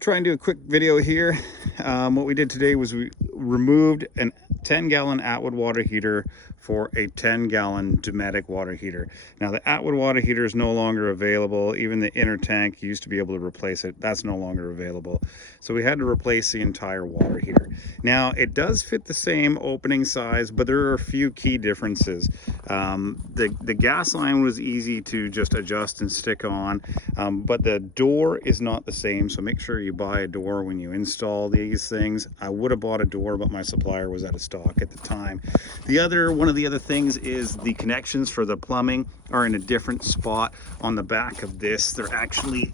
try and do a quick video here. What we did today was we removed a 10-gallon Atwood water heater for a 10-gallon Dometic water heater. Now the Atwood water heater is no longer available. Even the inner tank used to be able to replace it. That's no longer available. So we had to replace the entire water heater. Now it does fit the same opening size, but there are a few key differences. The gas line was easy to just adjust and stick on, but the door is not the same. So make sure you buy a door when you install these things. I would have bought a door, but my supplier was out of stock at the time. One of the other things is the connections for the plumbing are in a different spot on the back of this. They're actually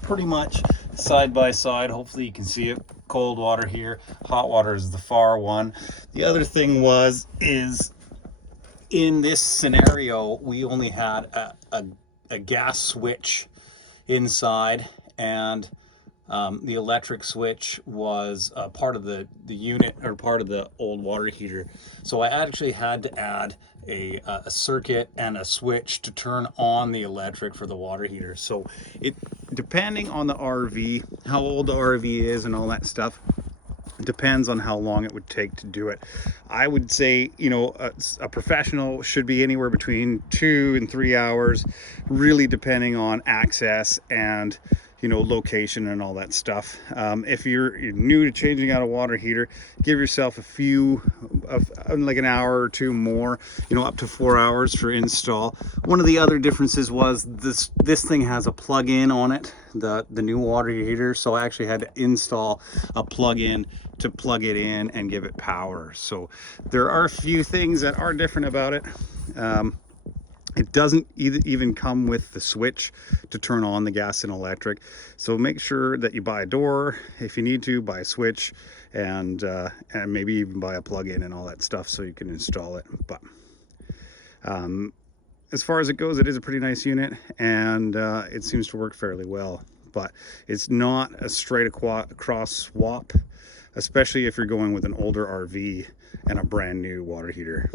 pretty much side by side. Hopefully you can see it. Cold water here, hot water is the far one. The other thing is in this scenario, we only had a gas switch inside, and the electric switch was part of the unit, or part of the old water heater. So I actually had to add a circuit and a switch to turn on the electric for the water heater. So it, depending on the RV, how old the RV is and all that stuff, depends on how long it would take to do it. I would say, you know, a professional should be anywhere between 2 and 3 hours, really depending on access and, you know, location and all that stuff. If you're new to changing out a water heater, give yourself like an hour or two more, you know, up to 4 hours for install. One of the other differences was this thing has a plug-in on it, the new water heater. So I actually had to install a plug-in to plug it in and give it power. So there are a few things that are different about it. It doesn't even come with the switch to turn on the gas and electric. So make sure that you buy a door. If you need to, buy a switch, and maybe even buy a plug-in and all that stuff so you can install it. But as far as it goes, it is a pretty nice unit, and it seems to work fairly well. But it's not a straight across swap, especially if you're going with an older RV and a brand new water heater.